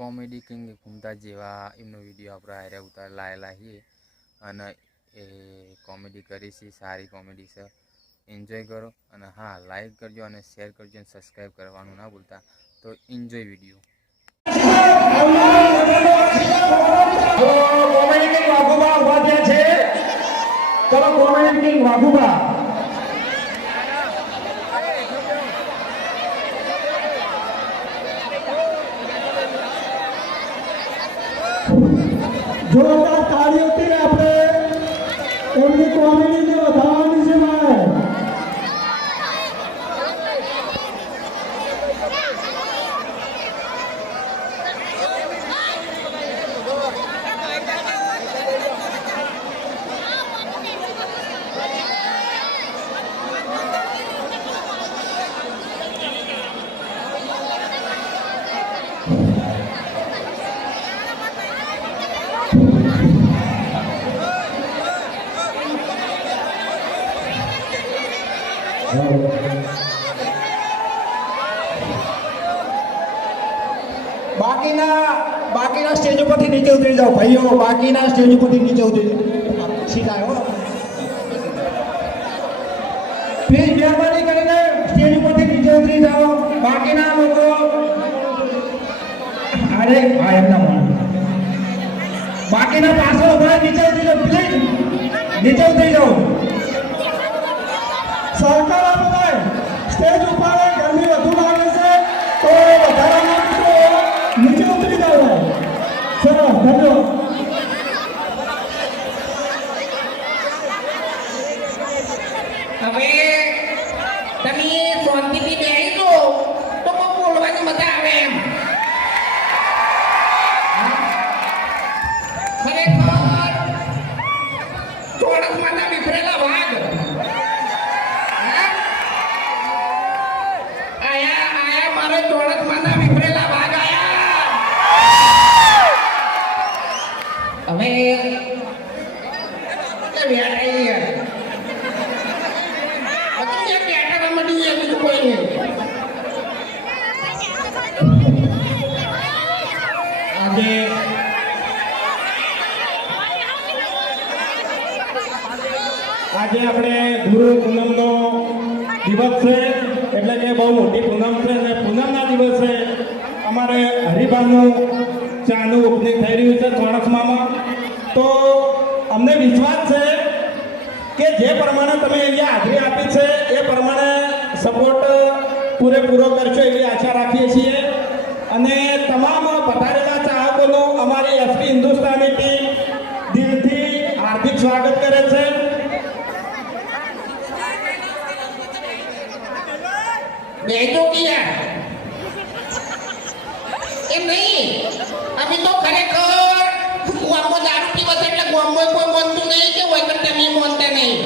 Comedy king ઘૂમતા જેવા એમનો video આપણે આર્યા ઉતાર, લાયેલા છીએ. અને એ કોમેડી કરી છે, સારી કોમેડી છે. એન્જોય કરો અને હા લાઈક કરજો અને શેર કરજો અને સબસ્ક્રાઈબ કરવાનું ના ભૂલતા. તો enjoy video comedy king Vaghuba ઊભા છે. ચલો કોમેડી કિંગ વાઘુબા. જોરદાર તાળીઓથી આપણે એમની કોમેડીને બાકીના બાકીના સ્ટેજ ઉપરથી નીચે ઉતરી જાઓ ભાઈઓ બાકીના સ્ટેજ ઉપરથી નીચે ઉતરી જાઓ શીખાય હો પ્લીઝ મહેરબાની કરીને સ્ટેજ ઉપરથી નીચે ઉતરી જાઓ બાકીના લોકો અરે હા એમના મન બાકીના પાછળ ઉભા નીચે ઉતરી જાઓ પ્લીઝ નીચે ઉતરી જાઓ સરકાર આપણે ગુરુ પૂનમનો દિવસ છે. એટલે કે બહુ મોટી પૂનમ છે અને પૂનમના દિવસે અમારે હરિભાનું ચાનું ઓપનિંગ થઈ રહ્યું છે ચોણસમામાં તો અમને વિશ્વાસ છે કે જે પ્રમાણે તમે અહીંયા હાજરી આપી છે, એ પ્રમાણે સપોર્ટ પૂરેપૂરો કરશો એવી આશા રાખીએ છીએ. અને તમામ પધારેલા ચાહકોનું અમારી એસપી હિન્દુસ્તાની ટીમ દિલથી હાર્દિક સ્વાગત કરે છે કિયા એમ નહીં. અમે તો ખરેખર ગુઆમો દારૂ પીવો છે એટલે ગુઆમો કોઈ મોનતું નહીં કે હોય, પણ તમે મોનતા નહીં.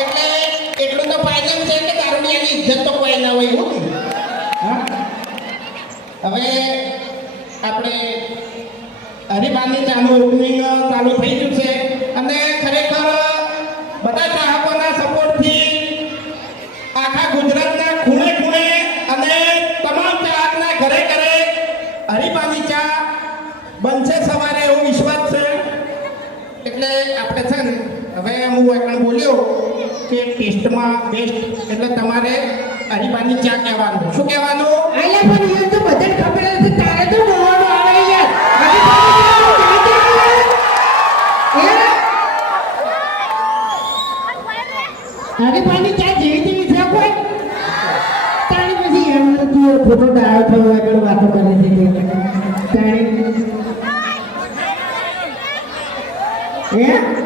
એટલે એટલું તો ફાયદો છે કે દારૂડિયાની ઇજ્જત તો કોઈ ના હોય, હા. હવે આપણે હરિભાની ચાલુ ઓપનિંગ ચાલુ થઈ ગયું છે અને ખરેખર બધા ચાહકોના સપોર્ટથી આખા ગુજરાતના ખૂણે ખૂણે અને તમામ ચાહકના ઘરે ઘરે હરિભાની ચા બનશે સવારે એવો વિશ્વાસ છે એટલે આપણે છે ને હવે હું એકણ બોલ્યો કે ટેસ્ટમાં બેસ્ટ એટલે તમારે હરિભાની ચા કહેવાનું. શું કહેવાનું? અલ્યા પણ એ તો તારે તો આવે યાર હવે ચા જેવી તેવી છે કોઈ? તાણી પછી એમ તે. તાણી હે?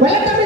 Welcome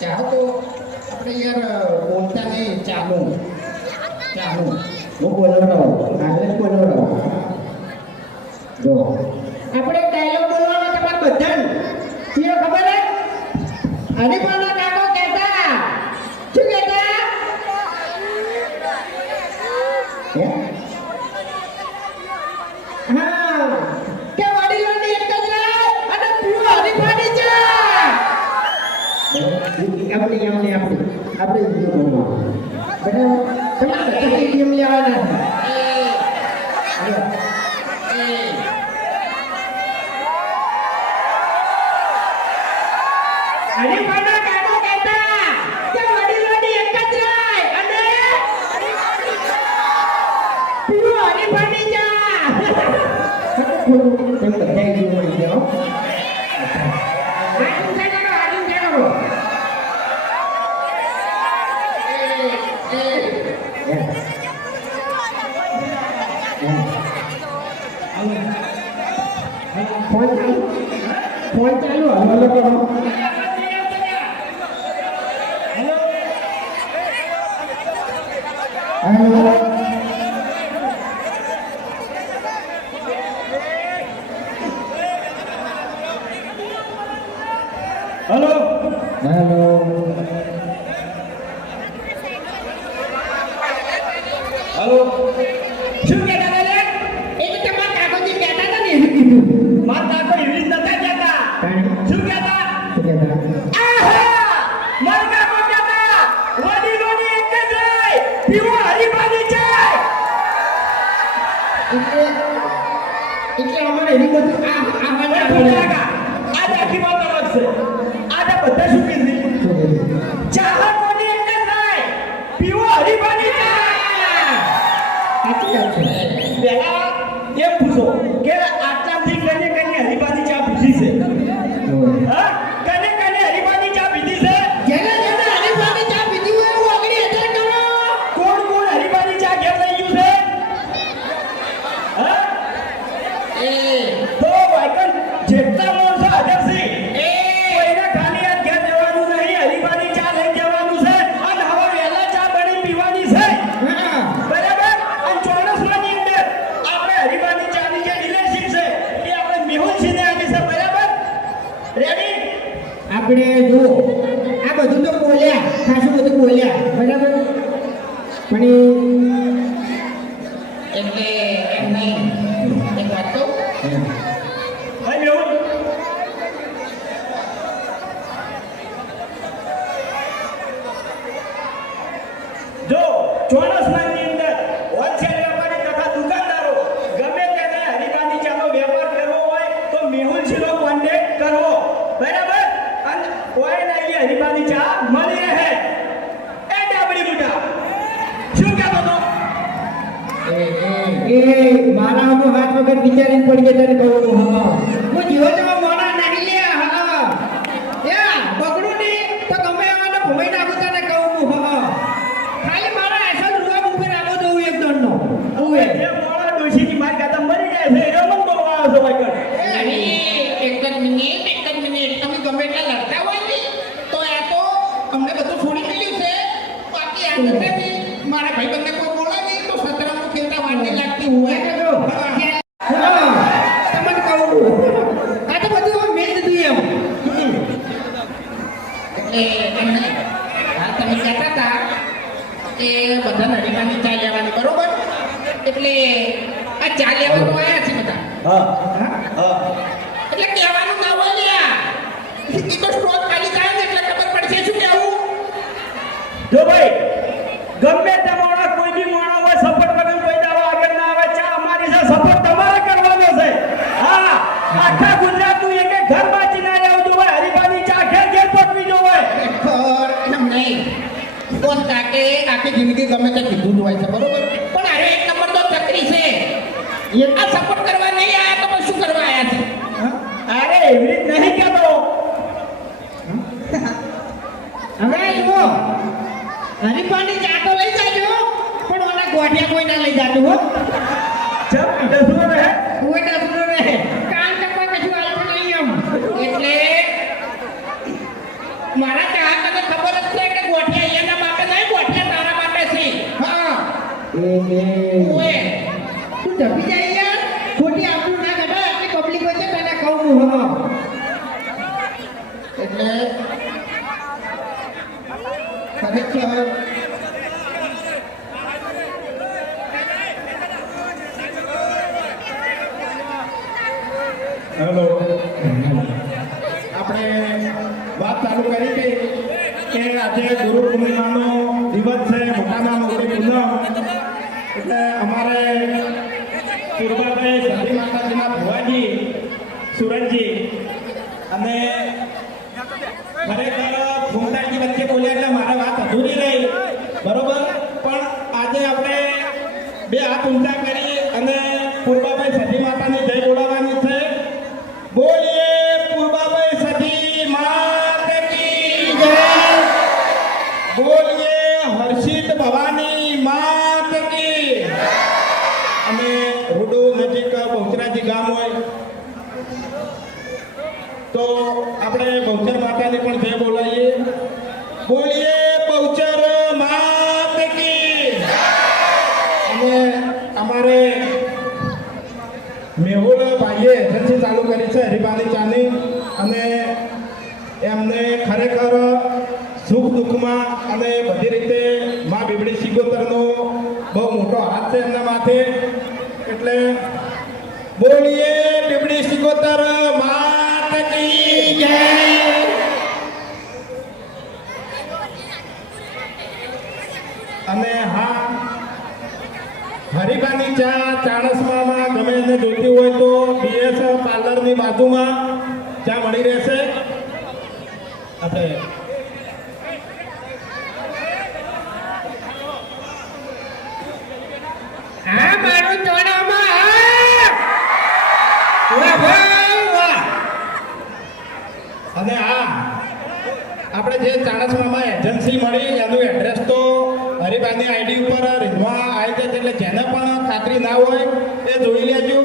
ચાહો તો આપણે યાર બોલતા નહીં ચાલો. ચાલો. હું બોલવડાવું કાલે જ બોલવડાવું જો. આપણે ડાયલોગ બોલવાના તમારે બધાને. ખબર હે અને પણ Kenapa? Tadi diem? Ayo. Amém. એટલે અમારે એની બધું આ આ બધા બોલ્યા કા આ આખી વાત અલગ છે આ બધા શું કીધું ચાહર કોની અંદર નહીં પીવો હરીફાની ચા આટલી વાત છે આપણે જુઓ આ બધું તો બોલ્યા ખાસું બધું બોલ્યા. બરાબર? પડી ગઈ તને કહું હા. હું જીવનમાં મોડા નાખી લે હા. યા બગડું ને તો ગમે એવાને ભમાઈ નાખું તને કહું હા. ખાલી મારા રૂવા ઉપર આવો દઉં એક દંડનો. મોળા ડોશીની મારી કાકા મરી જાય છે મન છે ભાઈ. એ અરે, એક જ મિનિટ એક જ મિનિટ. તમે ગમે એટલા લડતા હોય ને તો આ તો અમને બધું છોડી મેલ્યું છે. બાકી આ નથી મારા ભાઈ બંને કોઈ બોલે નહીં તો સતરાનું ખેલતા નહીં લાગતી હોય જો. હા તમને કહું છું. આ તો બધું હવે મેલ દીધું એમ એટલે એમ નહીં. હા તમે કહેતા હતા કે બધા નડીમાની ચા લેવાની બરોબર એટલે લેવા તો આવ્યા છે બધા. હા. હા. એટલે કહેવાનું ના હોય લ્યા એ તો સ્ટોક ખાલી થાય ને એટલે ખબર પડશે શું કહેવું. જો ભાઈ ગમે તે મોણા કોઈ બી મોણા હોય સપોર્ટ વગર કોઈ દાવો આગળ ના આવે ચા અમારી છે સપોર્ટ તમારે કરવાનો છે. હા આખા ગુજરાતનું એક એક ઘર બાચી ના રહેવું જોવે હરિભાની ચા ઘેર ઘેર પકવી જોવે ખર એમ નહીં. કોણ તાકે આખી જિંદગી ગમે તે કીધું હોય છે બરોબર પણ અરે એક નંબર તો ચકરી છે આ સપોર્ટ કરવા નહીં આયા તો શું કરવા આયા છે? અરે એવી નહીં કહેતો. હવે જુઓ હરીફાની ચા તો લઈ જાજો પણ ઓલા ગોઠિયા કોઈ ના લઈ જાજો હો. ચમ દસરો રહે કોઈ ના રહે કામ કાન કોઈ કશું આલતું નહીં એમ એટલે મારા ચાહક તને ખબર જ છે કે ગોઠિયા એના માટે નહીં ગોઠિયા તારા માટે છે. હા. ઓએ તું ઢપી જાય યાર ખોટી આપણું ના ગઢા આટલી પબ્લિક વચ્ચે તને કહું હું હા એટલે ખરેખર હેલો આપણે વાત ચાલુ કરી હતી કે આજે ગુરુ પૂર્ણિમાનો દિવસ છે મોટામાં મોટી પૂનમ એટલે અમારે પૂર્વાભાઈ સતી માતાજીના ભુવાજી સુરતજી અને ખરેખર ફૂમતાજી વચ્ચે બોલ્યા એટલે મારે વાત અધૂરી રહી બરોબર પણ આજે આપણે બે હાથ ઊંચા કરી અને પૂર્વાભાઈ સતી માતાની જય બોલાવવાની છે બોલીએ પૂર્વાભાઈ સતી માત કી જય બોલીએ હર્ષિત ભવાની માત કી અને રૂડુ નજીક બહુચરાજી ગામ હોય તો આપણે બહુચર માતાની પણ જય બોલાવીએ બોલીએ બહુચર માત કી અમારે મેહુલ ભાઈએ એજન્સી ચાલુ કરી છે હરિભાની ચાની અને એમને ખરેખર સુખ દુઃખમાં અને બધી રીતે મા બીબડી સિગોતરનો બહુ મોટો હાથ છે એમના માથે. એટલે બોલીએ, બીબડી સિગોતર, માતા કી જય અને હા હરિભાની ચા ચાણસમામાં ગમે એને જોઈતી હોય તો બીએસ પાર્લરની બાજુમાં ચા મળી રહેશે. આપણે હા મારું ચોણામાં હા વાહ ભાઈ વાહ અને હા આપણે જે ચાણસમામાં એજન્સી મળી એનું એડ્રેસ તો હરિભાઈની આઈડી ઉપર રીધમાં આવી જાય છે એટલે જેને પણ ખાતરી ના હોય એ જોઈ લેજો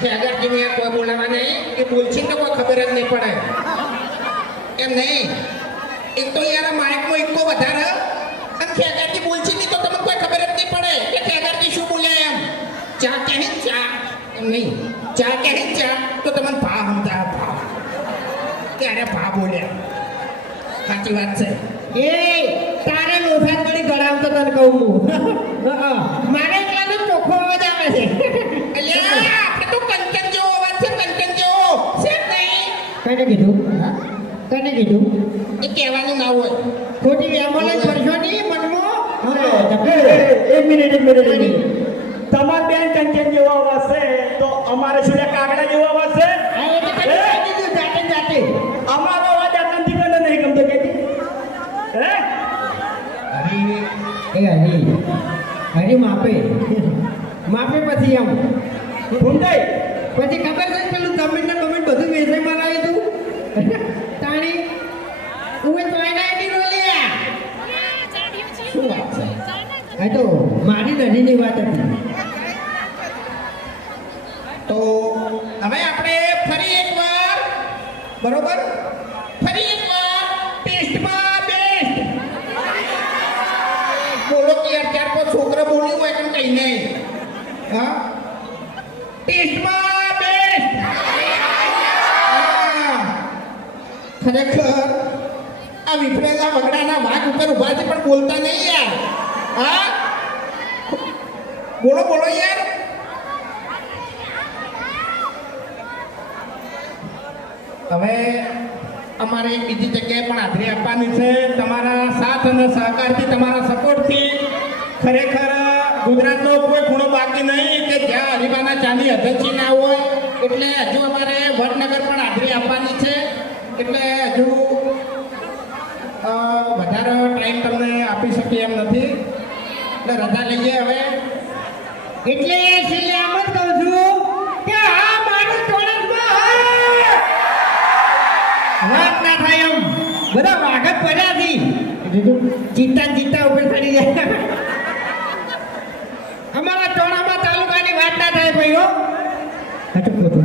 ખેગરજીને કોઈ બોલાવા નહીં, કે બોલશે તો કોઈ ખબર જ નહીં પડે. એમ નહીં. એક તો યાર માઇકમાં એકો વધારે. અને ખેગરજી બોલશે નહીં તો તમને કોઈ ખબર જ નહીં પડે કે ખેગરજી શું બોલ્યા એમ. ચા કહે ચા. એમ નહીં. ચા કહે ચા તો તમને ભા સમજા ભા ત્યારે ભા બોલ્યા સાચી વાત છે. એ, તારે મોઢા પડી ગળાવતો તને કહું હું. મારે એકલાનો ચોખ્ખો અવાજ આવે છે એટલે આપણે તો કંચન જેવો અવાજ છે કંચન જેવો છે જ નહીં કને કીધું? કને કીધું? એ કહેવાનું ના હોય. ખોટી એમ્બ્યુલન્સ કરશો નહીં મનમાં. હા, એ, એક મિનિટ એક મિનિટ એક મિનિટ. તમાર બેન કંચન જેવો અવાજ છે તો અમારે શું કાગડા જેવો અવાજ છે? જાતે એટલે અમારો અવાજ આટલાથી કોને નહીં ગમતો કે હે? એ હરી હરી માપે. માપે પછી આમ. ભૂંડાઈ? પછી ખબર છે નદીની વાત હતી તો હવે આપણે ફરી એકવાર, બરોબર? ફરી એકવાર ટેસ્ટમાં બેસ્ટ બોલો કે અત્યાર ચાર છોકરો બોલ્યું હોય કઈ નહીં હા? ટેસ્ટમાં બેસ્ટ ખરેખર, આ વિફરેલા વગડાના વાઘ ઉપર ઊભા છે પણ બોલતા નહીં યાર. હા? બોલો બોલો યાર. હવે અમારે બીજી જગ્યાએ પણ હાજરી આપવાની છે. તમારા સાથ અને સહકારથી, તમારા સપોર્ટથી ખરેખર ગુજરાતનો કોઈ ખૂણો બાકી નહીં કે જ્યાં હરિબાના ચાની અધ્યક્ષી ના હોય. એટલે હજુ અમારે વડનગર પણ હાજરી આપવાની છે. એટલે હજુ વધારે ટાઈમ તમને આપી શકીએ એમ નથી. એટલે રજા લઈએ હવે. એટલે છેલ્લે આમ જ કહું છું કે હા મારું ચોરસમાં વાત ના થાય બધા વાઘ જ પડ્યા છે. ચિંતા ચિંતા ઉપર ચડી જાય અમારા ચોરામાં તાલુકાની વાત ના થાય ભાઈઓ હતું ખોટું